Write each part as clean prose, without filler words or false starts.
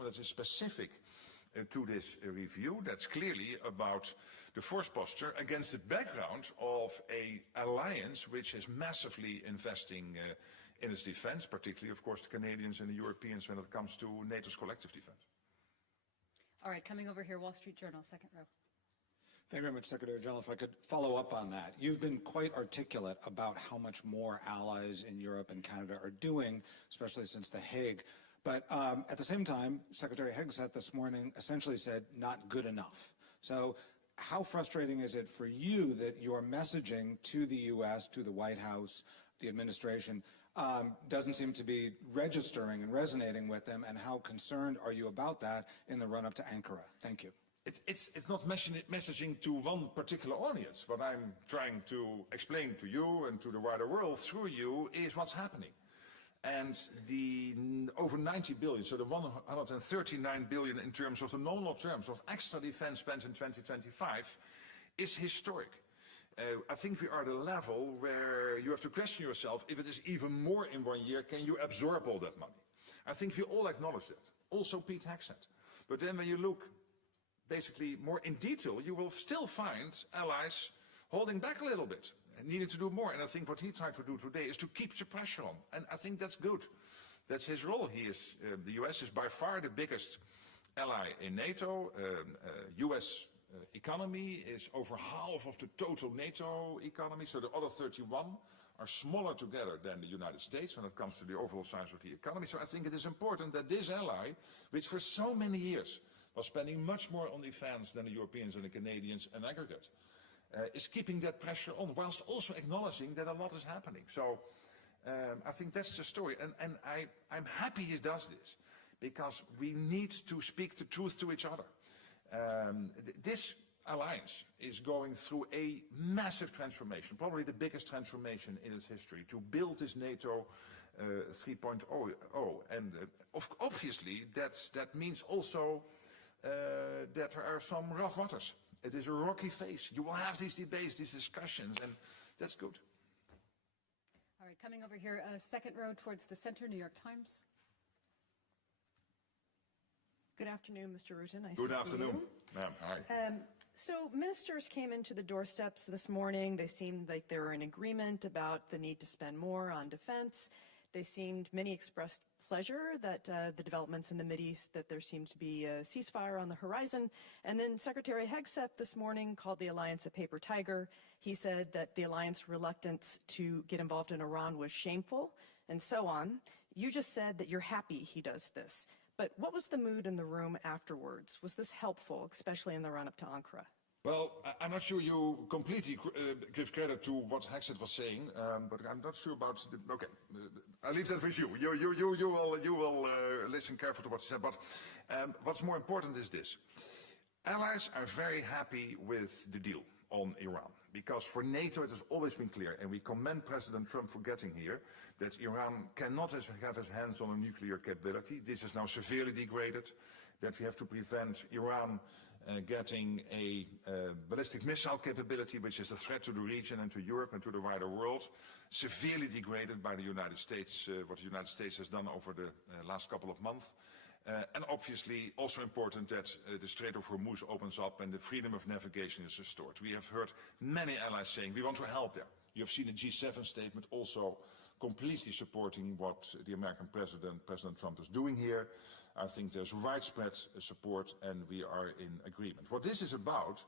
that is specific to this review. That's clearly about the force posture against the background of an alliance which is massively investing in its defense, particularly, of course, the Canadians and the Europeans when it comes to NATO's collective defense. All right, coming over here, Wall Street Journal, second row. Thank you very much, Secretary General. If I could follow up on that. You've been quite articulate about how much more allies in Europe and Canada are doing, especially since The Hague. But at the same time, Secretary Hegseth this morning essentially said not good enough. So how frustrating is it for you that your messaging to the U.S., to the White House, the administration, doesn't seem to be registering and resonating with them, and how concerned are you about that in the run-up to Ankara? Thank you. It's not messaging to one particular audience. What I'm trying to explain to you and to the wider world through you is what's happening. And the over 90 billion, so the 139 billion in terms of the nominal terms of extra defense spent in 2025 is historic. I think we are at a level where you have to question yourself, if it is even more in 1 year, can you absorb all that money? I think we all acknowledge that. Also Pete Hegseth. But then when you look basically more in detail, you will still find allies holding back a little bit and needing to do more. And I think what he tried to do today is to keep the pressure on. And I think that's good. That's his role. The US is by far the biggest ally in NATO. US economy is over half of the total NATO economy. So the other 31 are smaller together than the United States when it comes to the overall size of the economy. So I think it is important that this ally, which for so many years was spending much more on defense than the Europeans and the Canadians in aggregate, is keeping that pressure on, whilst also acknowledging that a lot is happening. So I think that's the story. And I'm happy he does this, because we need to speak the truth to each other. This alliance is going through a massive transformation, probably the biggest transformation in its history, to build this NATO 3.0. And obviously that means also that there are some rough waters. It is a rocky phase. You will have these debates, these discussions, and that's good. All right, coming over here, second row towards the center, New York Times. Good afternoon, Mr. Rutte. Nice Good to afternoon, ma'am. Hi. So ministers came into the doorsteps this morning. They seemed like they were in agreement about the need to spend more on defense. Many expressed pleasure that the developments in the Mideast, that there seemed to be a ceasefire on the horizon. And then Secretary Hegseth this morning called the alliance a paper tiger. He said that the alliance reluctance to get involved in Iran was shameful, and so on. You just said that you're happy he does this. But what was the mood in the room afterwards? Was this helpful, especially in the run-up to Ankara? Well, I'm not sure you completely give credit to what Hegseth was saying, but I'm not sure about the... Okay, I'll leave that with you. You will listen carefully to what he said. But what's more important is this. Allies are very happy with the deal on Iran, because for NATO it has always been clear, and we commend President Trump for getting here, that Iran cannot have its hands on a nuclear capability. This is now severely degraded, that we have to prevent Iran getting a ballistic missile capability, which is a threat to the region and to Europe and to the wider world, severely degraded by the United States, what the United States has done over the last couple of months. And obviously also important that the Strait of Hormuz opens up and the freedom of navigation is restored. We have heard many allies saying we want to help there. You have seen the G7 statement also completely supporting what the American President Trump, is doing here. I think there's widespread support and we are in agreement. What this is about,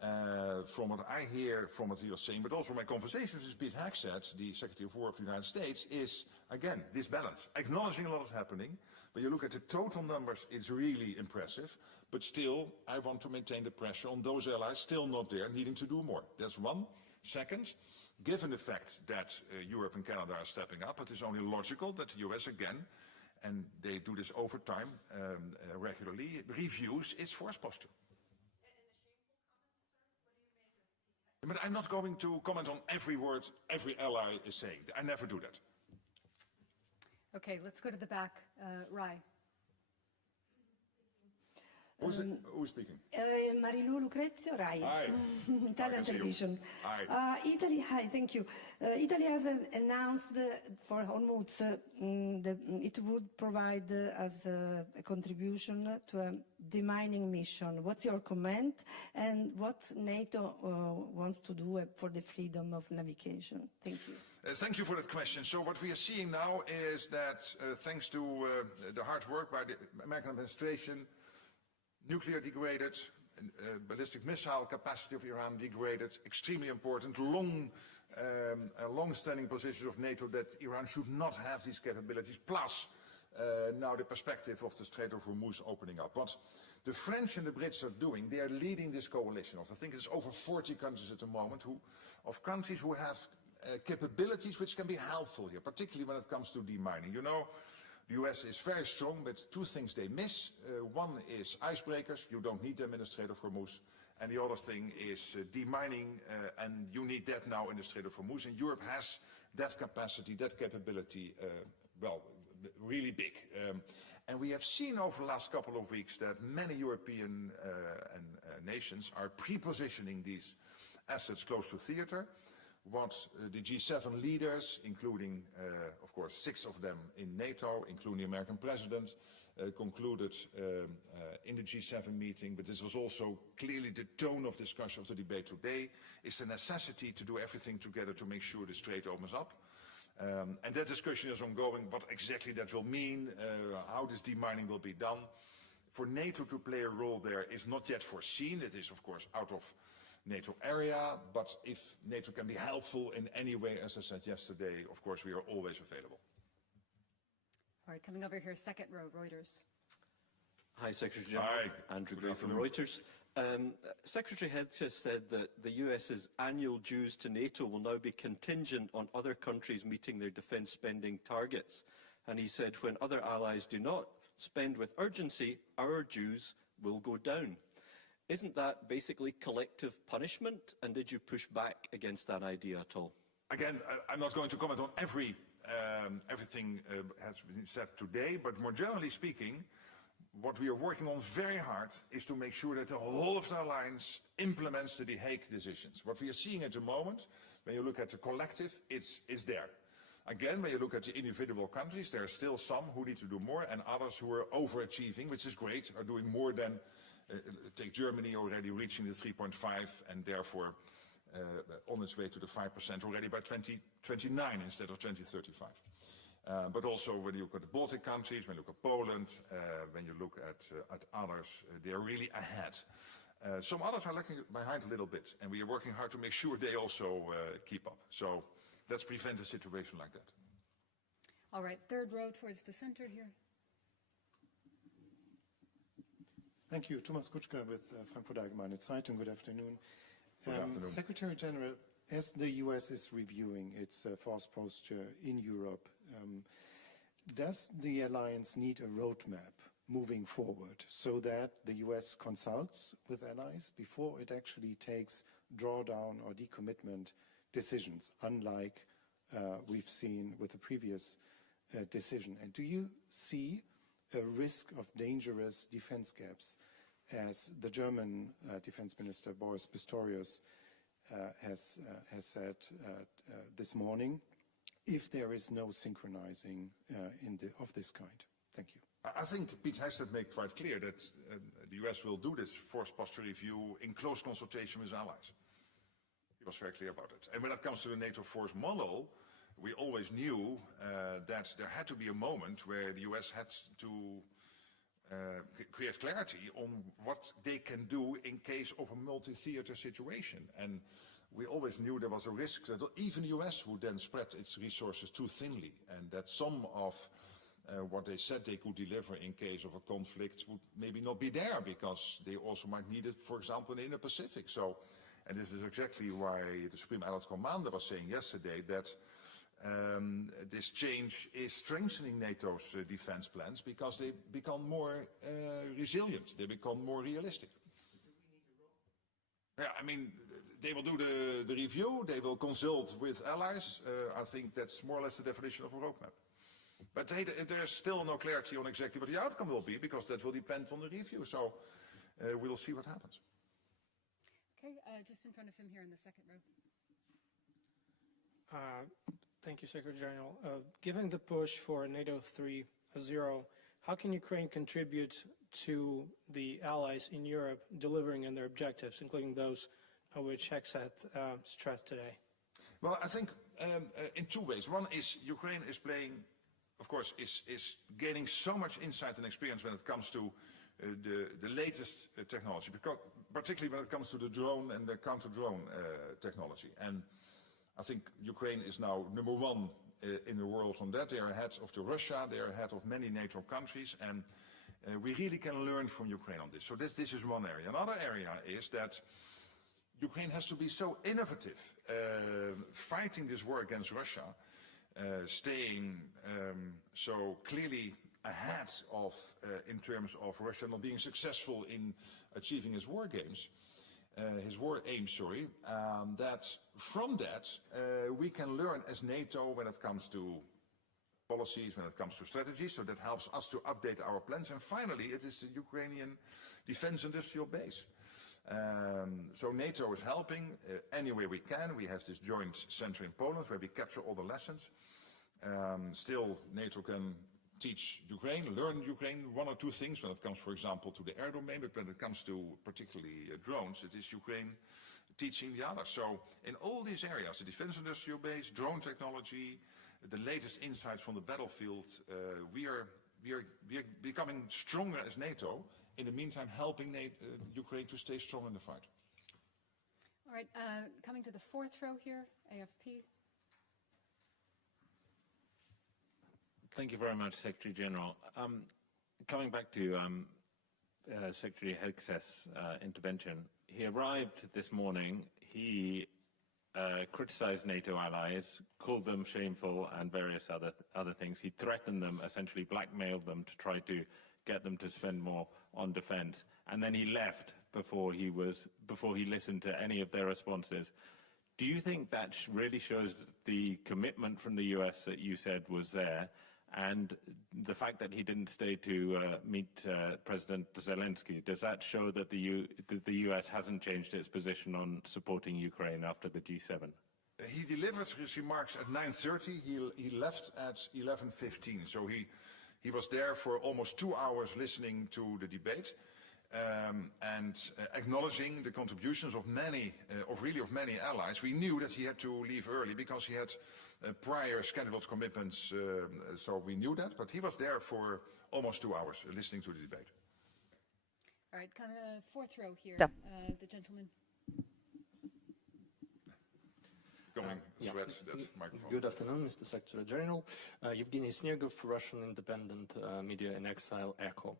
from what I hear from what he was saying, but also my conversations with Pete Hegseth, the Secretary of War of the United States, is, again, this balance. Acknowledging a lot is happening. When you look at the total numbers, it's really impressive. But still, I want to maintain the pressure on those allies still not there, needing to do more. That's one. Second, given the fact that Europe and Canada are stepping up, it is only logical that the US again, and they do this over time, regularly, reviews its force posture. But I'm not going to comment on every word every ally is saying. I never do that. Okay, let's go to the back. Rai. Who's speaking? Marilu Lucrezio, Rai. Hi. Italian television. Hi. Italy, hi, thank you. Italy has announced for Hormuz it would provide as a contribution to a demining mission. What's your comment, and what NATO wants to do for the freedom of navigation? Thank you. Thank you for that question. So what we are seeing now is that thanks to the hard work by the American administration, nuclear degraded, ballistic missile capacity of Iran degraded, extremely important, long-standing positions of NATO that Iran should not have these capabilities, plus now the perspective of the Strait of Hormuz opening up. What the French and the Brits are doing, they are leading this coalition of, I think it's over 40 countries at the moment, of countries who have capabilities which can be helpful here, particularly when it comes to demining. You know, the US is very strong, but two things they miss. One is icebreakers, you don't need them in the Strait of Hormuz. And the other thing is demining, and you need that now in the Strait of Hormuz. And Europe has that capacity, that capability, well, really big. And we have seen over the last couple of weeks that many European nations are pre-positioning these assets close to theater. What the G7 leaders, including, of course, 6 of them in NATO, including the American president, concluded in the G7 meeting, but this was also clearly the tone of discussion of the debate today, is the necessity to do everything together to make sure the Strait opens up. And that discussion is ongoing, what exactly that will mean, how this demining will be done. For NATO to play a role there is not yet foreseen. It is, of course, out of NATO area, but if NATO can be helpful in any way, as I said yesterday, of course, we are always available. All right, coming over here, second row, Reuters. Hi, Secretary General. Hi. Andrew Gray from Reuters. Secretary Hegseth said that the US's annual dues to NATO will now be contingent on other countries meeting their defence spending targets. And he said when other allies do not spend with urgency, our dues will go down. Isn't that basically collective punishment? And did you push back against that idea at all? Again, I'm not going to comment on everything has been said today, but more generally speaking, what we are working on very hard is to make sure that the whole of the alliance implements the Hague decisions. What we are seeing at the moment, when you look at the collective, it's there. Again, when you look at the individual countries, there are still some who need to do more and others who are overachieving, which is great, are doing more than take Germany already reaching the 3.5 and therefore on its way to the 5% already by 2029 instead of 2035. But also when you look at the Baltic countries, when you look at Poland, when you look at others, they are really ahead. Some others are lagging behind a little bit, and we are working hard to make sure they also keep up. So let's prevent a situation like that. All right, third row towards the center here. Thank you. Thomas Kutschka with Frankfurter Allgemeine Zeitung. Good afternoon. Good afternoon. Secretary General, as the US is reviewing its force posture in Europe, does the alliance need a roadmap moving forward so that the US consults with allies before it actually takes drawdown or decommitment decisions, unlike we've seen with the previous decision? And do you see a risk of dangerous defense gaps, as the German Defense Minister Boris Pistorius has said this morning, if there is no synchronizing of this kind? Thank you. I think Pete Hegseth made quite clear that the US will do this force posture review in close consultation with allies. He was very clear about it. And when it comes to the NATO force model, we always knew that there had to be a moment where the US had to create clarity on what they can do in case of a multi-theater situation. And we always knew there was a risk that even the US would then spread its resources too thinly, and that some of what they said they could deliver in case of a conflict would maybe not be there, because they also might need it, for example, in the Pacific. So, and this is exactly why the Supreme Allied Commander was saying yesterday that this change is strengthening NATO's defense plans, because they become more resilient, they become more realistic. Yeah, I mean, they will do the review, they will consult with allies. I think that's more or less the definition of a roadmap. But there's still no clarity on exactly what the outcome will be, because that will depend on the review. So we'll see what happens. Okay, just in front of him here in the second row. Thank you, Secretary General. Given the push for NATO 3.0, how can Ukraine contribute to the allies in Europe delivering on their objectives, including those which Hegseth stressed today? Well, I think in two ways. One is Ukraine is playing, of course, is gaining so much insight and experience when it comes to the latest technology, because particularly when it comes to the drone and the counter-drone technology. And I think Ukraine is now number one in the world on that. They are ahead of Russia, they are ahead of many NATO countries, and we really can learn from Ukraine on this. So this is one area. Another area is that Ukraine has to be so innovative, fighting this war against Russia, staying so clearly ahead of, in terms of Russia not being successful in achieving his war aims, that from that we can learn as NATO when it comes to policies, when it comes to strategies, so that helps us to update our plans. And finally, it is the Ukrainian defense industrial base. So NATO is helping any way we can. We have this joint center in Poland where we capture all the lessons. Still, NATO can teach Ukraine, learn Ukraine one or two things when it comes, for example, to the air domain, but when it comes to particularly drones, it is Ukraine teaching the others. So in all these areas, the defense industrial base, drone technology, the latest insights from the battlefield, we are becoming stronger as NATO, in the meantime helping Ukraine to stay strong in the fight. All right, coming to the fourth row here, AFP. Thank you very much, Secretary General. Coming back to Secretary Hegseth's intervention, he arrived this morning, he criticized NATO allies, called them shameful and various other things. He threatened them, essentially blackmailed them to try to get them to spend more on defense. And then he left before he listened to any of their responses. Do you think that really shows the commitment from the US that you said was there? And the fact that he didn't stay to meet President Zelensky, does that show that the US hasn't changed its position on supporting Ukraine after the G7? He delivered his remarks at 9:30. He left at 11:15. So he was there for almost 2 hours listening to the debate and acknowledging the contributions of many allies. We knew that he had to leave early because he had prior scheduled commitments, so we knew that, but he was there for almost 2 hours listening to the debate. All right, kind of fourth row here, Yeah. the gentleman. That microphone. Good afternoon, Mr. Secretary General. Evgeny Snegov, Russian independent media in exile, ECHO.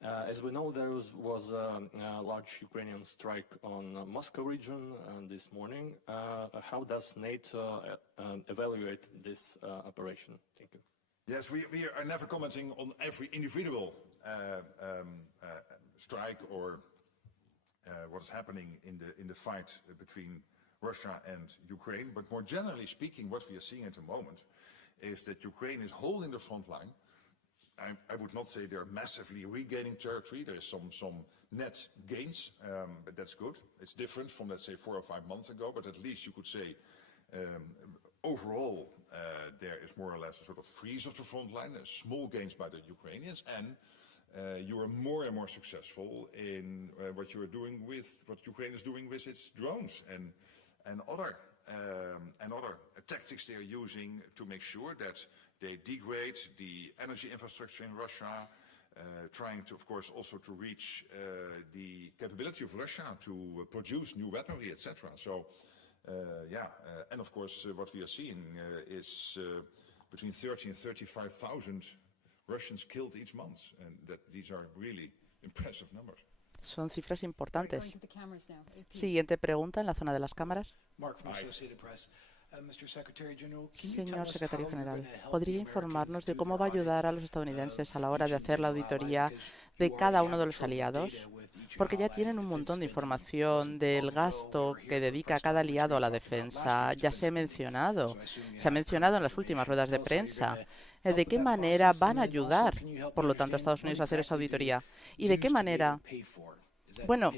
As we know, there was a large Ukrainian strike on Moscow region this morning. How does NATO evaluate this operation? Thank you. Yes, we are never commenting on every individual strike or what is happening in the fight between Russia and Ukraine. But more generally speaking, what we are seeing at the moment is that Ukraine is holding the front line. I would not say they're massively regaining territory. There is some net gains, but that's good. It's different from, let's say, 4 or 5 months ago, but at least you could say overall there is more or less a sort of freeze of the front line, small gains by the Ukrainians, and you are more and more successful in what Ukraine is doing with its drones and other tactics they are using to make sure that they degrade the energy infrastructure in Russia, trying to, of course, also to reach the capability of Russia to produce new weaponry, etc. So, and of course, what we are seeing is between 30 and 35,000 Russians killed each month, and that these are really impressive numbers. Son cifras importantes. Going to the cameras now. Siguiente pregunta en la zona de las cámaras. Mark from Associated Press. Mr. Secretary General, Señor Secretario General, ¿podría informarnos de cómo va a ayudar a los estadounidenses a la hora de hacer la auditoría de cada uno de los aliados? Porque ya tienen un montón de información del gasto que dedica cada aliado a la defensa. Ya se ha mencionado en las últimas ruedas de prensa. ¿De qué manera van a ayudar, por lo tanto, a Estados Unidos a hacer esa auditoría? ¿Y de qué manera Bueno,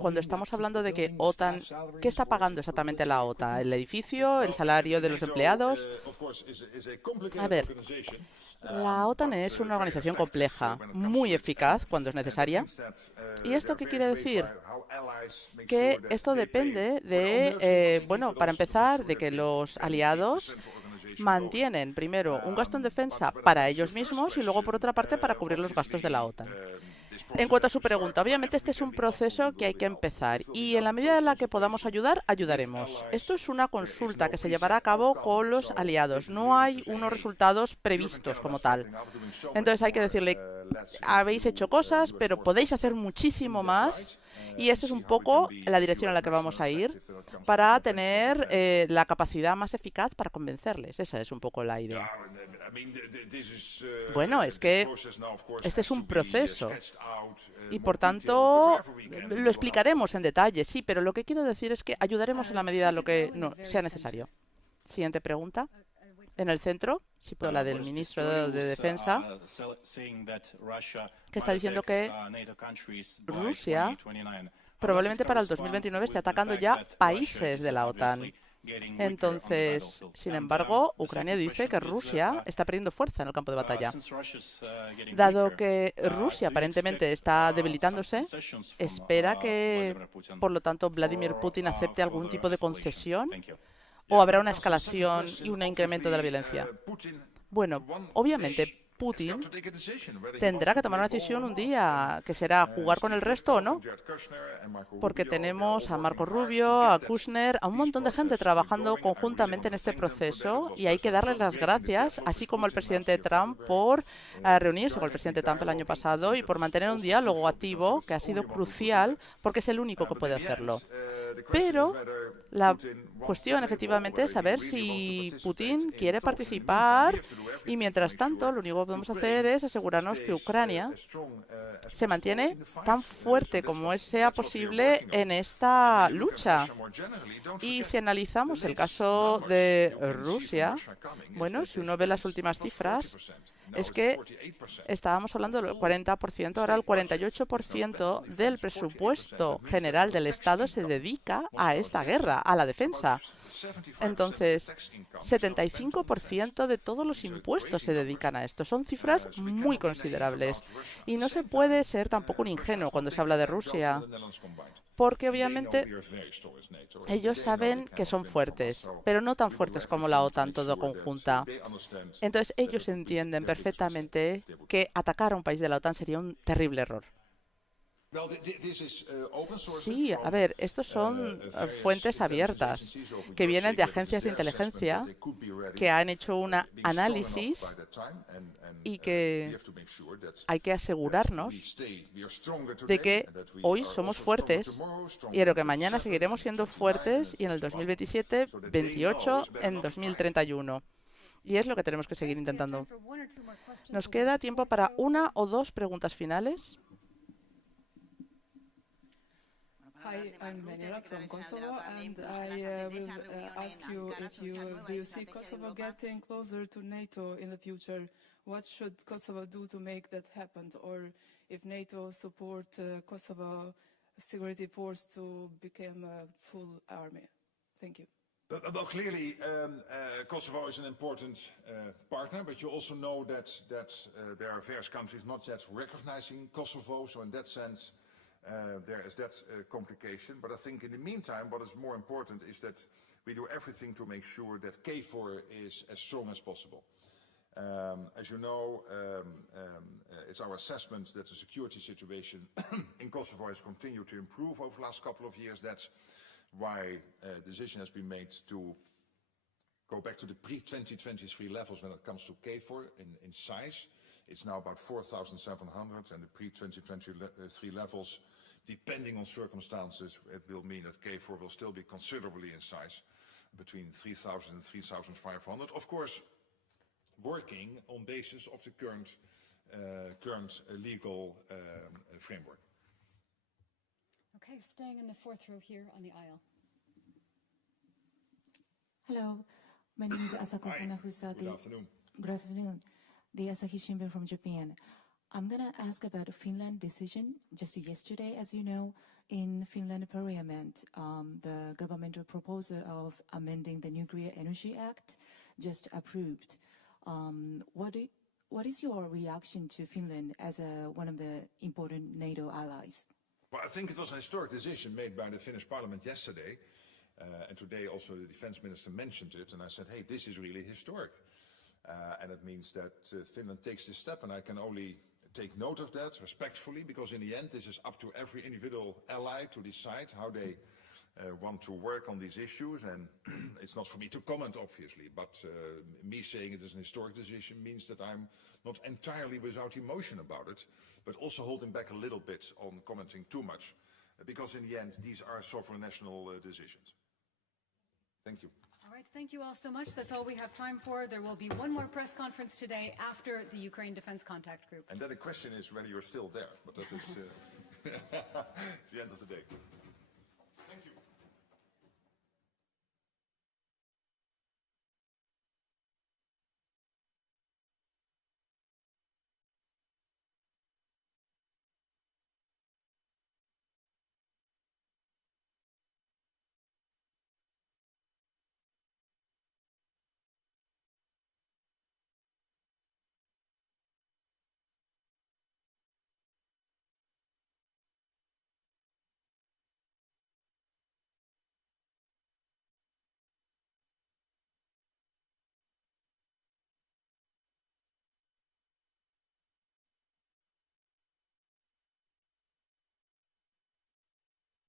cuando estamos hablando de que OTAN, ¿qué está pagando exactamente la OTAN? ¿El edificio? ¿El salario de los empleados? A ver, la OTAN es una organización compleja, muy eficaz cuando es necesaria. ¿Y esto qué quiere decir? Que esto depende de, bueno, para empezar, de que los aliados mantienen primero un gasto en defensa para ellos mismos y luego, por otra parte, para cubrir los gastos de la OTAN. En cuanto a su pregunta, obviamente este es un proceso que hay que empezar y en la medida en la que podamos ayudar, ayudaremos. Esto es una consulta que se llevará a cabo con los aliados. No hay unos resultados previstos como tal. Entonces hay que decirle, habéis hecho cosas, pero podéis hacer muchísimo más. Y esa es un poco la dirección a la que vamos a ir para tener la capacidad más eficaz para convencerles. Esa es un poco la idea. Bueno, es que este es un proceso y, por tanto, lo explicaremos en detalle, sí, pero lo que quiero decir es que ayudaremos en la medida de lo que sea necesario. Siguiente pregunta. En el centro, sí, la del ministro de Defensa, que está diciendo que Rusia probablemente para el 2029 esté atacando ya países de la OTAN. Entonces, sin embargo, Ucrania dice que Rusia está perdiendo fuerza en el campo de batalla. Dado que Rusia aparentemente está debilitándose, ¿espera que, por lo tanto, Vladimir Putin acepte algún tipo de concesión? ¿O habrá una escalación y un incremento de la violencia? Bueno, obviamente Putin tendrá que tomar una decisión un día, que será jugar con el resto o no. Porque tenemos a Marco Rubio, a Kushner, a un montón de gente trabajando conjuntamente en este proceso y hay que darles las gracias, así como al presidente Trump por reunirse con el presidente Trump el año pasado y por mantener un diálogo activo que ha sido crucial porque es el único que puede hacerlo. Pero la cuestión efectivamente es saber si Putin quiere participar y mientras tanto lo único que podemos hacer es asegurarnos que Ucrania se mantiene tan fuerte como sea posible en esta lucha. Y si analizamos el caso de Rusia, bueno, si uno ve las últimas cifras, es que estábamos hablando del 40%, ahora el 48% del presupuesto general del Estado se dedica a esta guerra, a la defensa. Entonces, 75% de todos los impuestos se dedican a esto. Son cifras muy considerables. Y no se puede ser tampoco un ingenuo cuando se habla de Rusia, porque obviamente ellos saben que son fuertes, pero no tan fuertes como la OTAN todo conjunta. Entonces, ellos entienden perfectamente que atacar a un país de la OTAN sería un terrible error. Sí, a ver, estos son fuentes abiertas que vienen de agencias de inteligencia que han hecho un análisis y que hay que asegurarnos de que hoy somos fuertes y de que mañana seguiremos siendo fuertes y en el 2027, 28, en 2031. Y es lo que tenemos que seguir intentando. Nos queda tiempo para una o dos preguntas finales. Hi, I'm Manila from Kosovo, and I will ask you if do you see Kosovo getting closer to NATO in the future? What should Kosovo do to make that happen, or if NATO support Kosovo security force to become a full army? Thank you. Well, clearly, Kosovo is an important partner, but you also know that there are various countries not yet recognizing Kosovo, so in that sense, there is that complication. But I think in the meantime, what is more important is that we do everything to make sure that KFOR is as strong as possible. As you know, it's our assessment that the security situation in Kosovo has continued to improve over the last couple of years. That's why a decision has been made to go back to the pre-2023 levels when it comes to KFOR in size. It's now about 4,700, and the pre-2023 levels, depending on circumstances, it will mean that KFOR will still be considerably in size, between 3,000 and 3,500. Of course, working on basis of the current legal framework. Okay, staying in the fourth row here on the aisle. Hello, my name is Asako Funafusa. Good afternoon. Good afternoon. The Asahi Shimbun from Japan. I'm going to ask about the Finland decision. Just yesterday, as you know, in Finland Parliament, the governmental proposal of amending the Nuclear Energy Act just approved. What is your reaction to Finland as one of the important NATO allies? Well, I think it was a historic decision made by the Finnish Parliament yesterday. And today also the defense minister mentioned it. And I said, hey, this is really historic. And it means that Finland takes this step. And I can only take note of that respectfully, because in the end, this is up to every individual ally to decide how they want to work on these issues. And it's not for me to comment, obviously, but me saying it is an historic decision means that I'm not entirely without emotion about it, but also holding back a little bit on commenting too much, because in the end, these are sovereign national decisions. Thank you. All right, thank you all so much. That's all we have time for. There will be one more press conference today after the Ukraine Defense Contact Group. And then the question is whether you're still there, but that is the end of the day.